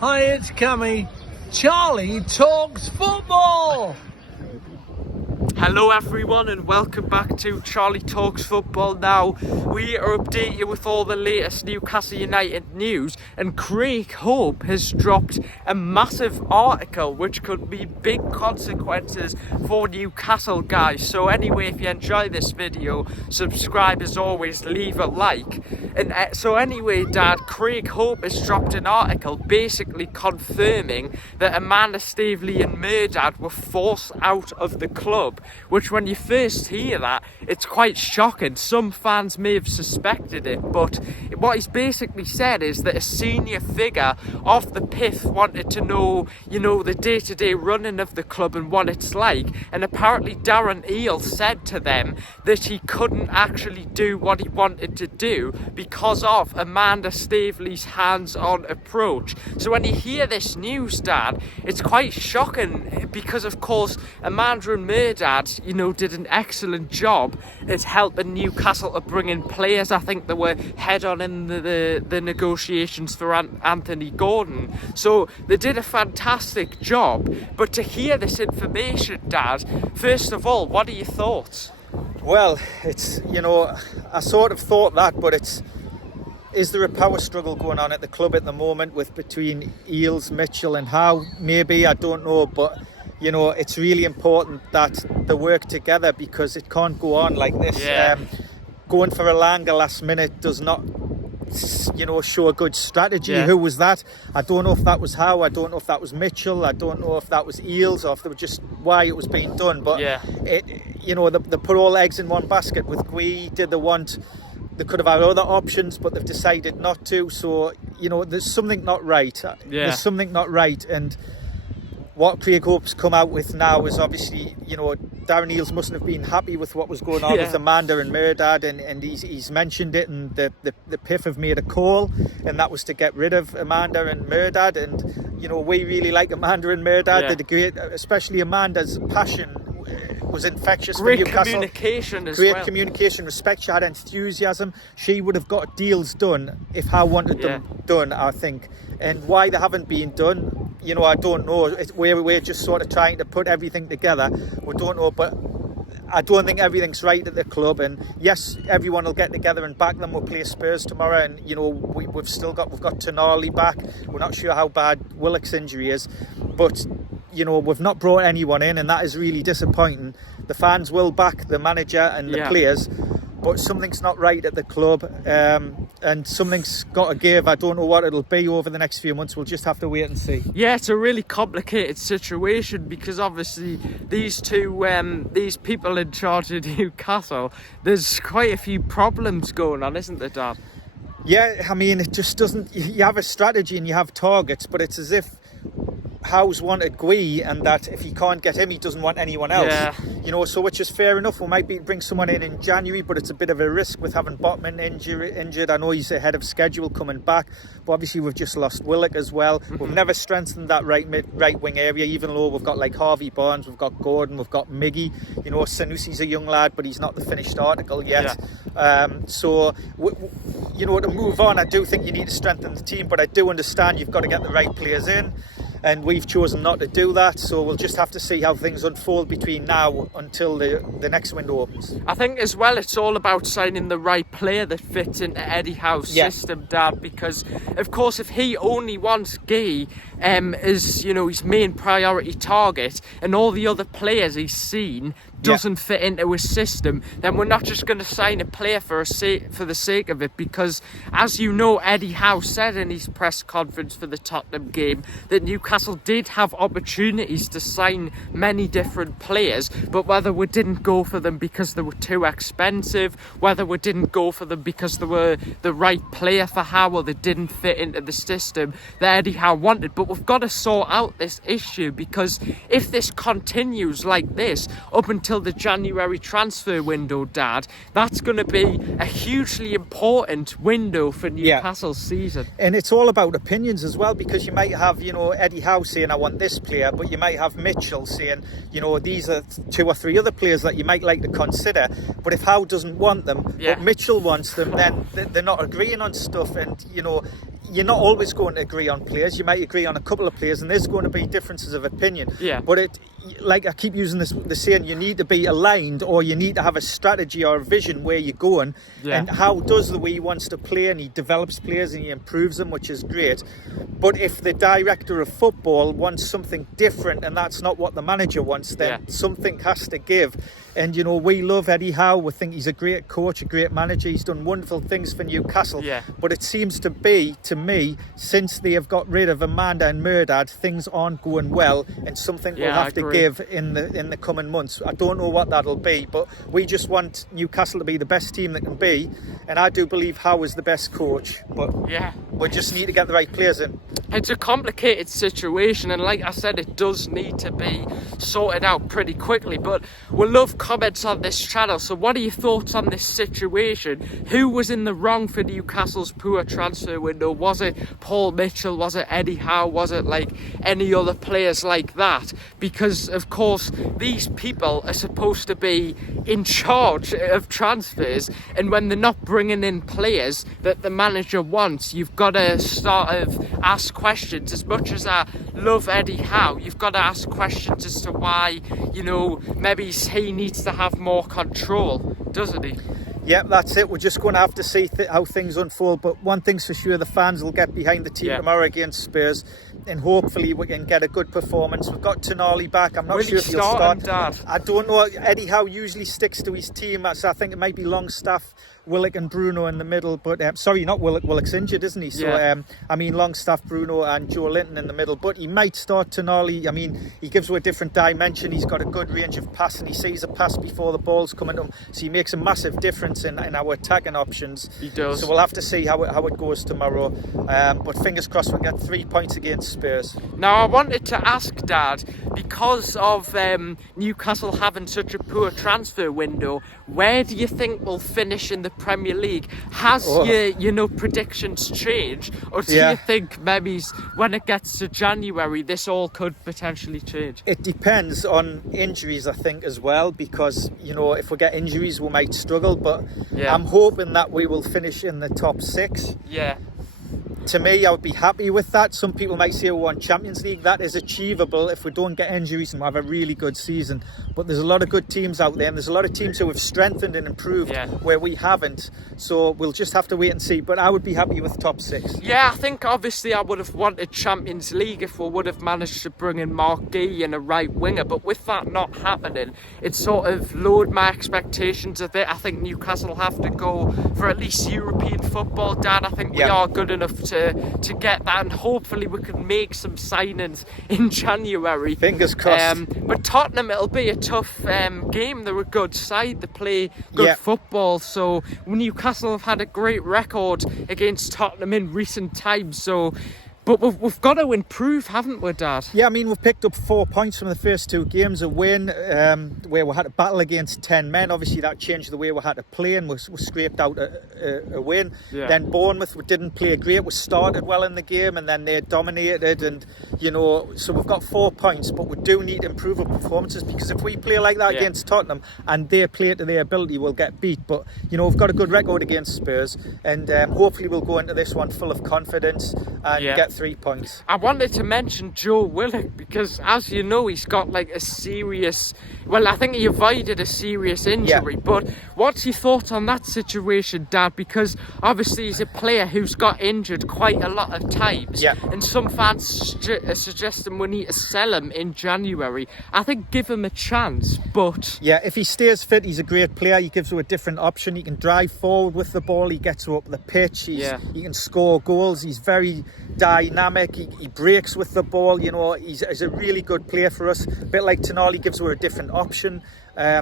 Hi, it's Cammy. Charlie talks football. Hello everyone and welcome back to Charlie Talks Football. Now, we are updating you with all the latest Newcastle United news, and Craig Hope has dropped a massive article which could be big consequences for Newcastle, guys. So anyway, if you enjoy this video, subscribe as always, leave a like. And so anyway, Dad, Craig Hope has dropped an article basically confirming that Amanda Staveley and Murdad were forced out of the club, which when you first hear that, it's quite shocking. Some fans may have suspected it, but what he's basically said is that a senior figure of the PIF wanted to know, the day-to-day running of the club and what it's like, and apparently Darren Eel said to them that he couldn't actually do what he wanted to do because of Amanda Staveley's hands-on approach. So when you hear this news, Dad, it's quite shocking because, of course, Amanda and Murdad, did an excellent job at helping Newcastle to bring in players. I think they were head on in the negotiations for Anthony Gordon. So they did a fantastic job. But to hear this information, Dad, first of all, what are your thoughts? Well, it's, I sort of thought that, but is there a power struggle going on at the club at the moment between Eels, Mitchell and Howe? Maybe, I don't know, but it's really important that they work together because it can't go on like this. Yeah. Going for Elanga last minute does not, show a good strategy. Yeah. Who was that? I don't know if that was Howe. I don't know if that was Mitchell. I don't know if that was Eels or if they were just why it was being done. But yeah. They put all eggs in one basket with Gui. They could have had other options, but they've decided not to. So, there's something not right. Yeah. There's something not right. And what Craig Hope's come out with now is obviously, Darren Eels mustn't have been happy with what was going on with Amanda and Murdad, and he's mentioned it, and the PIF have made a call, and that was to get rid of Amanda and Murdad. And, we really like Amanda and Murdad. Yeah. Did a great, especially Amanda's passion was infectious. Great for Newcastle. Communication as Great well. communication, respect. She had enthusiasm. She would have got deals done if Howe wanted them done, I think. And why they haven't been done, I don't know. We're just sort of trying to put everything together. We don't know, but I don't think everything's right at the club. And yes, everyone will get together and back them. We'll play Spurs tomorrow, and we've got Tonali back. We're not sure how bad Willock's injury is, but we've not brought anyone in, and that is really disappointing. The fans will back the manager and the players, but something's not right at the club, and something's got to give. I don't know what it'll be over the next few months. We'll just have to wait and see. Yeah, it's a really complicated situation because obviously these people in charge of Newcastle, there's quite a few problems going on, isn't there, Dad? Yeah, I mean, it just doesn't. You have a strategy and you have targets, but it's as if Howe's wanted Gui, and that if he can't get him, he doesn't want anyone else. Yeah. So which is fair enough. We might bring someone in January, but it's a bit of a risk with having Botman injured. I know he's ahead of schedule coming back, but obviously we've just lost Willock as well. We've never strengthened that right wing area, even though we've got like Harvey Barnes, we've got Gordon, we've got Miggy. Sanusi's a young lad, but he's not the finished article yet. Yeah. To move on, I do think you need to strengthen the team, but I do understand you've got to get the right players in. And we've chosen not to do that, so we'll just have to see how things unfold between now until the next window opens. I think as well it's all about signing the right player that fits into Eddie Howe's system, Dad, because of course if he only wants Guy as his main priority target, and all the other players he's seen doesn't fit into his system, then we're not just going to sign a player for the sake of it, because as Eddie Howe said in his press conference for the Tottenham game that Newcastle did have opportunities to sign many different players, but whether we didn't go for them because they were too expensive, whether we didn't go for them because they were the right player for Howe or they didn't fit into the system that Eddie Howe wanted. But we've got to sort out this issue, because if this continues like this up until the January transfer window, Dad, that's going to be a hugely important window for Newcastle's season. And it's all about opinions as well, because you might have, Eddie Howe saying, I want this player, but you might have Mitchell saying, these are 2 or 3 other players that you might like to consider. But if Howe doesn't want them, but Mitchell wants them, then they're not agreeing on stuff. And, you're not always going to agree on players. You might agree on a couple of players, and there's going to be differences of opinion. Yeah. But like I keep using the saying, you need to be aligned, or you need to have a strategy or a vision where you're going. Yeah. And how does the way he wants to play, and he develops players and he improves them, which is great. But if the director of football wants something different, and that's not what the manager wants, then something has to give. And, you know, we love Eddie Howe. We think he's a great coach, a great manager. He's done wonderful things for Newcastle. Yeah. But it seems to be, to me, since they have got rid of Amanda and Murdad, things aren't going well, and something will have to give in the coming months. I don't know what that'll be, but we just want Newcastle to be the best team that can be. And I do believe Howe is the best coach. But we just need to get the right players in. It's a complicated situation, and like I said, it does need to be sorted out pretty quickly. But we'll love comments on this channel. So what are your thoughts on this situation? Who was in the wrong for Newcastle's poor transfer window? Was it Paul Mitchell? Was it Eddie Howe? Was it like any other players like that? Because of course these people are supposed to be in charge of transfers, and when they're not bringing in players that the manager wants, you've got to sort of ask questions. As much as I love Eddie Howe, you've got to ask questions as to why, you know, maybe he needs to have more control, doesn't he? Yep, that's it. We're just going to have to see how things unfold. But one thing's for sure, the fans will get behind the team tomorrow against Spurs, and hopefully we can get a good performance. We've got Tonali back. I'm not sure if he'll start. Dad? I don't know. Eddie Howe usually sticks to his team, so I think it might be Longstaff, Willock and Bruno in the middle. But sorry, not Willock. Willock's injured, isn't he? So I mean Longstaff, Bruno and Joe Linton in the middle. But he might start Tonali. I mean, he gives you a different dimension. He's got a good range of passing. He sees a pass before the ball's coming to him, so he makes a massive difference in our attacking options. He does. So we'll have to see how it goes tomorrow. But fingers crossed we get 3 points against Spurs. Now I wanted to ask Dad, because of Newcastle having such a poor transfer window, where do you think we'll finish in the Premier League? Has your predictions changed, or do you think maybe when it gets to January this all could potentially change? It depends on injuries, I think, as well, because if we get injuries we might struggle, but I'm hoping that we will finish in the top 6. To me, I would be happy with that. Some people might say we want Champions League. That is achievable if we don't get injuries and we have a really good season. But there's a lot of good teams out there, and there's a lot of teams who have strengthened and improved where we haven't. So we'll just have to wait and see. But I would be happy with top 6. Yeah, I think obviously I would have wanted Champions League if we would have managed to bring in Mark Gee and a right winger. But with that not happening, it sort of lowered my expectations a bit. I think Newcastle have to go for at least European football, Dad. I think we are good enough to get that, and hopefully we can make some signings in January. Fingers crossed. But Tottenham, it'll be a tough game. They're a good side. They play good football. So Newcastle have had a great record against Tottenham in recent times. But we've got to improve, haven't we, Dad? Yeah, I mean, we've picked up 4 points from the first 2 games, a win where we had to battle against 10 men. Obviously, that changed the way we had to play, and we scraped out a win. Then Bournemouth, we didn't play great. We started well in the game, and then they dominated. And, so we've got 4 points, but we do need to improve our performances, because if we play like that against Tottenham and they play to their ability, we'll get beat. But, we've got a good record against Spurs, and hopefully we'll go into this one full of confidence and get 3 points. I wanted to mention Joe Willock, because as you know, he's got like a serious, I think he avoided a serious injury. But what's your thoughts on that situation, Dad? Because obviously he's a player who's got injured quite a lot of times, and some fans are suggesting we need to sell him in January. I think give him a chance, but if he stays fit, he's a great player. He gives you a different option. He can drive forward with the ball. He gets you up the pitch. He can score goals. He's very dynamic. He breaks with the ball. He's a really good player for us. A bit like Tonali, gives her a different option.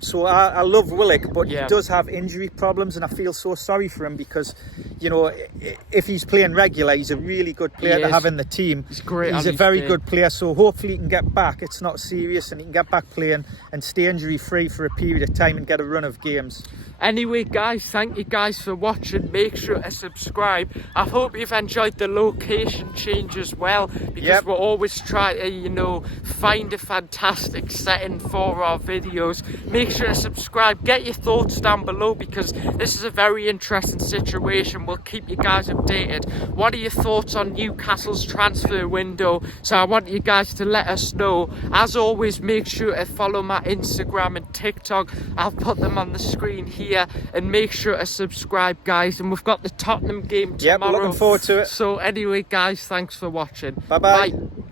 So I love Willock, but he does have injury problems, and I feel so sorry for him, because if he's playing regular, he's a really good player to have in the team. He's great. He's a very good player, so hopefully he can get back. It's not serious, and he can get back playing and stay injury free for a period of time and get a run of games. Anyway, guys, thank you guys for watching. Make sure to subscribe. I hope you've enjoyed the location change as well, because we'll always try to, find a fantastic setting for our videos. make sure to subscribe. Get your thoughts down below, because this is a very interesting situation. We'll keep you guys updated. What are your thoughts on Newcastle's transfer window? So I want you guys to let us know. As always, make sure to follow my Instagram and TikTok. I'll put them on the screen here, and make sure to subscribe, guys. And we've got the Tottenham game tomorrow. Yep, looking forward to it. So anyway, guys, thanks for watching. Bye-bye. Bye.